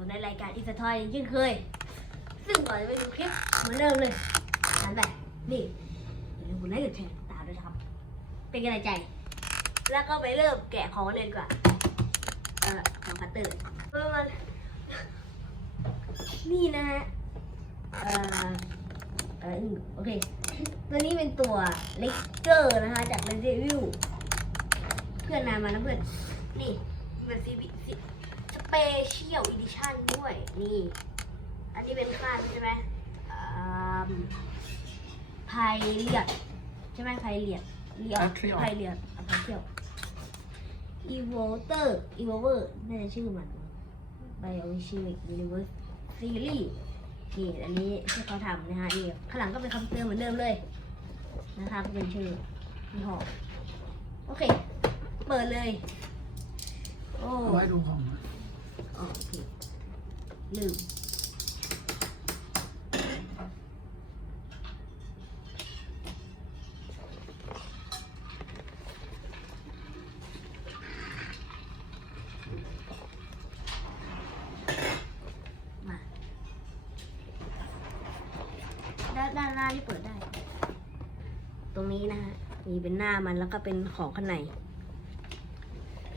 อยู่ในรายการอีสทอยยิ่งเคย ซึ่งก่อนจะไปดูคลิปเหมือนเดิมเลยทันไปนี่อย่าลืมกดไลค์กดแชร์ตามด้วยนะครับ เป็นกำลังใจ แล้วก็ไปเริ่มแกะของเลยดีกว่า เออของคัตเตอร์เมื่อมันนี่นะฮะ เอ่อเออโอเค ตัวนี้เป็นตัวเลกเกอร์นะคะ จาก Resident Evil เพื่อนนานมานะเพื่อน นี่แบบซีบีสเปเชียลอีดิชั่น นี่ อันนี้เป็นคาดใช่ไหมอ่าไพเลียดใช่ไหมไพเลียดเลียด Patriot ไพเลียดอะไพเลียดอีโวเตอร์อีโวเวอร์น่าจะชื่อมันไบโอชิมิกยูนิเวอร์ซีรีส์นี่อันนี้ที่เขาทำนะฮะนี่ข้างหลังก็เป็นคำเตือนเหมือนเดิมเลยนะคะก็เป็นชื่อยี่ห้อโอเค เปิดเลย โอ้เอาไว้ดูของอ๋อโอเค ลืมาด้านหน้าที่เปิดได้ ตรงนี้นะฮะ มีเป็นหน้ามันแล้วก็เป็นของข้างใน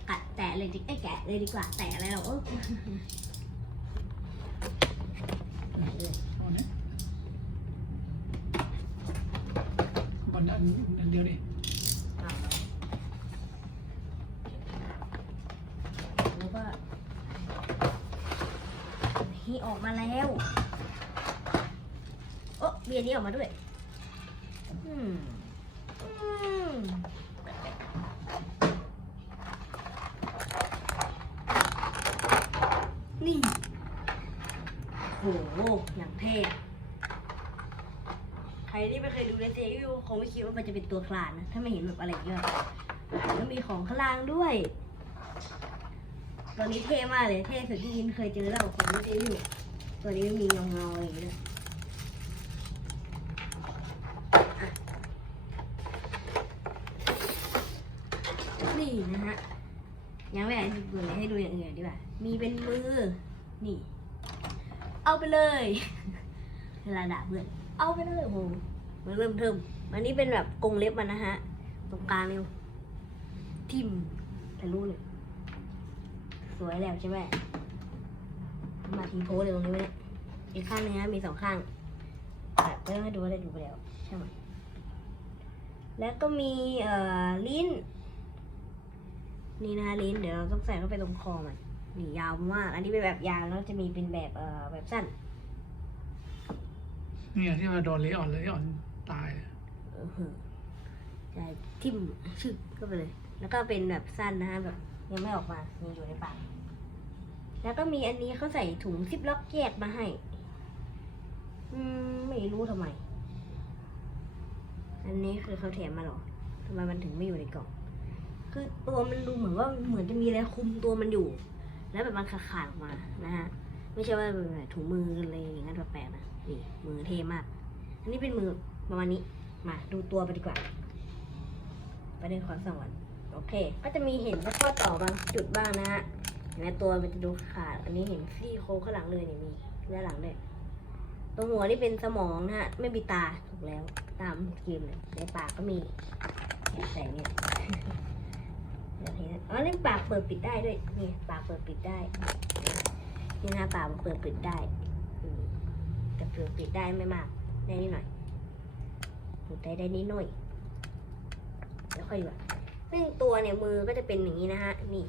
กะแตะเลยดิไอ้แกะเลยดีกว่า แตะอะไรหรอ เอลอาเนี่ยบนอันอันเดียวดิเอาแล้วก็นี่ออกมาแล้วโอ้เบียร์นี้ออกมาด้วย อืมอืมนี่ โหอย่างเท่ใครที่ไม่เคยดูในเซวิวคงไม่คิดว่ามันจะเป็นตัวคลานนะ ถ้าไม่เห็นแบบอะไรอย่างเงี้ยแล้วมีของข้างล่างด้วยตอนนี้เท่มากเลย เท่สุดที่ยินเคยเจอแล้วของในเซวิวตัวนี้มีเงาเงาๆอะไรอย่างเงี้ยนี่นะฮะยังไม่อยากให้ดูเลยให้ดูอย่างอื่นดีกว่า มีเป็นมือ นี่ เอาไปเลยเวลาด่าเพื่อนเอาไปเลยโหมันเริ่มเทิมอันนี้เป็นแบบกรงเล็บมันนะฮะ ตรงกลางเนี่ยทิมทะลุเลย สวยแล้วใช่ไหมมาทีโพสเลยตรงนี้ไว้เนี่ยอีกข้างนึงนะมีสองข้างแบบไม่องให้ดูก็ได้ดูไปแล้วใช่ไหมแล้วก็มีเอ่อลิ้น นี่นะลิ้นเดี๋ยวเราต้องใส่เข้าไปตรงคอมัน นี่ยาวมาก อันนี้เป็นแบบยาวแล้วจะมีเป็นแบบเอ่อแบบสั้น นี่ไงที่ว่าโดนเลออนเลยออนตายเออหือจะทิ่มชึกเข้าไปเลย แล้วก็เป็นแบบสั้นนะฮะแบบยังไม่ออกมายังอยู่ในปากแล้วก็มีอันนี้เขาใส่ถุงซิปล็อกแยกมาให้ อืมไม่รู้ทำไม อันนี้คือเขาแถมมาหรอทำไมมันถึงไม่อยู่ในกล่อง คือตัวมันดูเหมือนว่าเหมือนจะมีอะไรคุมตัวมันอยู่ แล้วแบบมันขาดๆออกมานะฮะไม่ใช่ว่าแบบถุงมืออะไรอย่างนั้นแปลกๆนะนี่มือเท่มาก อันนี้เป็นมือประมาณนี้มาดูตัวไปดีกว่าประเด็นความสวรรค์โอเค ก็จะมีเห็นข้อต่อบางจุดบ้างนะฮะเห็นไหมตัวมันจะดูขาด อันนี้เห็นซี่โครงข้างหลังเลยเนี่ยมีด้านหลังด้วยตรงหัวนี่เป็นสมองนะฮะไม่มีตาถูกแล้ว ตามเกมเลยในปากก็มีแต่เนี่ย เดี๋ยวเห็นอ๋อนี่ปากเปิดปิดได้ด้วยนี่ปากเปิดปิดได้นี่นะปากมันเปิดปิดได้แต่เปิดปิดได้ไม่มาก ได้นิดหน่อยปิดได้ได้นิดหน่อยแล้วค่อยแบบซึ่งตัวเนี่ยมือก็จะเป็นอย่างนี้นะฮะนี่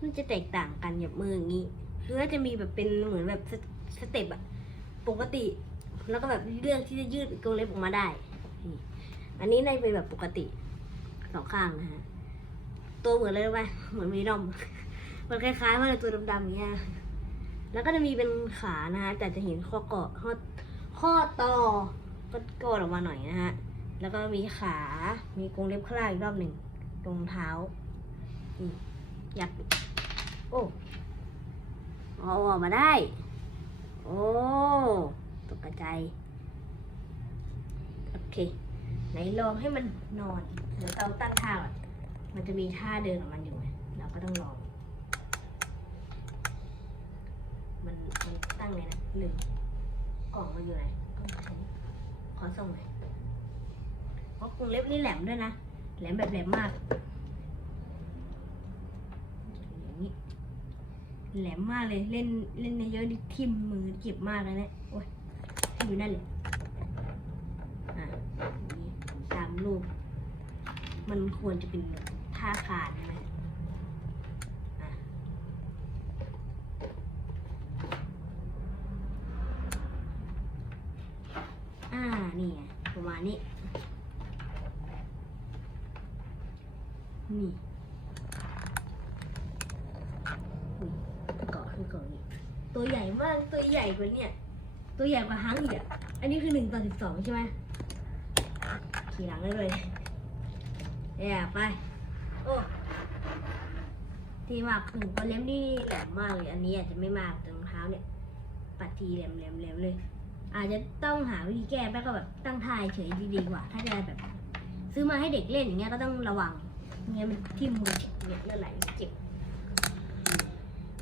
มันจะแตกต่างกันแบบมืออย่างนี้คือจะมีแบบเป็นเหมือนแบบสเต็ปอะปกติ แล้วก็แบบเลือกที่จะยืดกรงเล็บออกมาได้นี่อันนี้ในเป็นแบบปกติสองข้างนะฮะ ตัวเหมือนเลยว่าเหมือนมีดอมมันคล้ายๆว่าตัวดำๆอย่างเงี้ยแล้วก็จะมีเป็นขานะฮะแต่จะเห็นข้อเกาะข้อข้อต่อก็โกนออกมาหน่อยนะฮะแล้วก็มีขา มีกรงเล็บข้างล่างอีกรอบหนึ่งตรงเท้าอยากโอ้เอาออกมาได้ โอ้ตกใจโอเค ไหนลองให้มันนอน เดี๋ยวเราตั้งท่าก่อน มันจะมีท่าเดินของมันอยู่ไงเราก็ต้องลอง มันมันตั้งเลยนะหนึ่งกล่องมันอยู่ไหนขอส่งหน่อยเพราะกรงเล็บนี่แหลมด้วยนะ แหลมแบบแหลมมาก อย่างนี้ แหลมมากเลย เล่นเล่นในเยอะดิทิ่มมือเจ็บมากเลยเนี่ยโอ้ยอยู่นั่นเลยอะอย่างนี้ตามรูป มันควรจะเป็น ท่าขาดใช่ไหมอะอ่า นี่ไงประมาณนี้ นี่เกาะคือเกาะนี่ ตัวใหญ่มาก ตัวใหญ่กว่าเนี่ย ตัวใหญ่กว่าฮังอีกอะ อันนี้คือหนึ่งต่อสิบสองใช่ไหมขี่หลังได้เลยเดี๋ยไป ทีมากหนึ่งตัวเล็มนี่แหลมมากเลย อันนี้อาจจะไม่มากแต่รองเท้าเนี่ย ปัดทีแหลมแหลมแหลมเลย อาจจะต้องหาวิธีแก้แม่ก็แบบตั้งท่าเฉยดีกว่า ถ้าจะแบบ ซื้อมาให้เด็กเล่นอย่างเงี้ยก็ต้องระวังไม่งั้นมันทิ่มมือเนี่ยเลือดไหลเจ็บ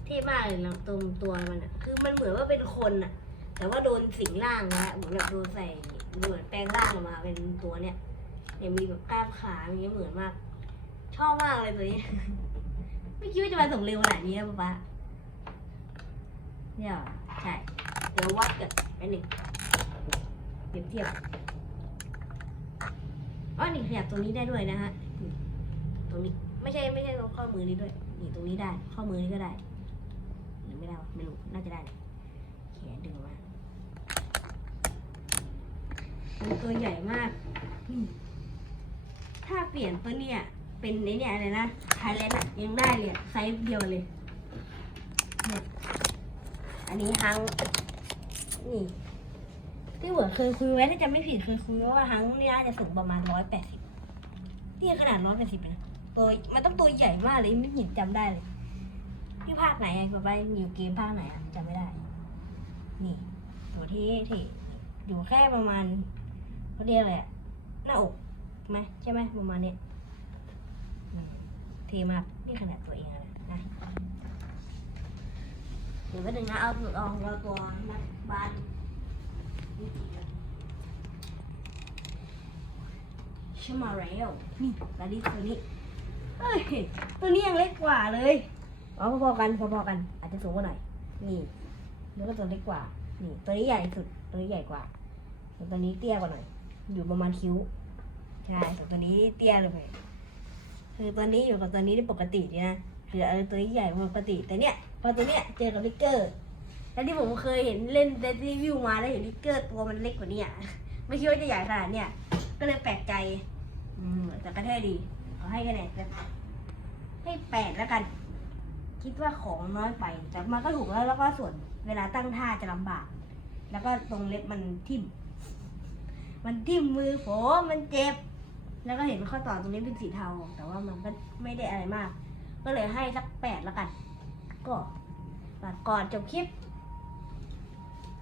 เท่มากเลยนะตรงตัวมันอะคือมันเหมือนว่าเป็นคนอะ แต่ว่าโดนสิงร่างแล้วเหมือนแบบโดนใส่เหมือนแปลงร่างออกมาเป็นตัวเนี้ยเนี่ยมีแบบกล้ามขาอย่างเงี้ยเหมือนมาก ชอบมากเลยตัวนี้ ไม่คิดว่าจะมาส่งเร็วขนาดนี้นะป๊าป๊าเนี่ยใช่ เดี๋ยววัดกันอันหนึ่งเปรียบเทียบอ๋อนี่ขยับตรงนี้ได้ด้วยนะฮะ ตรงนี้ไม่ใช่ไม่ใช่ตรงข้อมือนี้ด้วย นี่ตรงนี้ได้ ข้อมือนี้ก็ได้ หรือไม่ได้ไม่รู้ น่าจะได้แขนดึงมาตัวใหญ่มาก ถ้าเปลี่ยนตัวเนี่ย เป็นไอเนี่ยอะไรนะไทยแลนด์อะยังได้เลยไซส์เดียวเลยเนี่ยอันนี้ฮังนี่ที่เหมือเคยคุยไว้ถ้าจำไม่ผิดเคยคุยว่าฮังนี่น่าจะสูงประมาณร้อยแปดสิบนี่ยขนาดร้อยแปดสิบนะตัวมันต้องตัวใหญ่มากเลยไม่เห็นจำได้เลยที่ภาคไหนอะแบบว่าอยู่เกมภาคไหนอะจำไม่ได้ นี่ ตัวที่ที่อยู่แค่ประมาณเขาเรียกอะไรอะหน้าอกไหมใช่ไหมประมาณเนี้ย เทมากนี่ขนาดตัวเองอะนะเดี๋ยวไปหนึ่งนะเอาลองเอาตัวนักบานี่กี่อมาเรลนี่ตอนนี้ตัวนี้เอ้ยตัวนี้ยังเล็กกว่าเลยอ๋อพอๆกันพอๆกัน อาจจะสูงกว่าหน่อยนี่แล้วก็ตัวเล็กกว่า นี่ ตัวนี้ใหญ่สุด ตัวนี้ใหญ่กว่าตัวนี้เตี้ยกว่าหน่อย อยู่ประมาณคิ้ว ใช่ส่ตัวนี้เตี้ยเลย คือตัวนี้อยู่กับตัวนี้ได้ปกติดีนะคือเออตัวนี้ใหญ่ปกติ แต่เนี้ยพอตัวเนี้ยเจอกับลิกเกอร์ แล้วที่ผมเคยเห็นเล่นเดนรีวิวมาแล้วเห็นลิกเกอร์ตัวมันเล็กกว่านี้อ่ไม่คิดว่าจะใหญ่ขนาดเนี้ยก็เลยแปลกใจอืมแต่ก็เท่ดีขอให้คะแนนแบบให้แปดแล้วกัน คิดว่าของน้อยไป แต่มันก็ถูกแล้วแล้วก็ส่วนเวลาตั้งท่าจะลำบาก แล้วก็ตรงเล็บมันทิ่ม มันทิ่มมือผมมันเจ็บ แล้วก็เห็นข้อต่อตรงนี้เป็นสีเทา แต่ว่ามันก็ไม่ได้อะไรมาก ก็เลยให้สักแปดแล้วกัน ก็ก่อนจบคลิป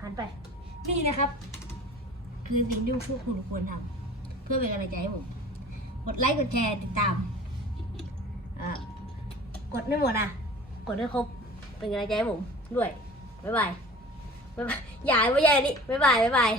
หันไป นี่นะครับ คือสิ่งที่พวกคุณควรทำเพื่อเป็นกำลังใจให้ผม กดไลค์ กดแชร์ ติดตามอ่ากดไม่หมดอะกดให้ครบ เป็นกำลังใจให้ผมด้วย บ๊ายบาย บ๊ายบาย อย่าไม่แย่นี่ บ๊ายบาย บ๊ายบาย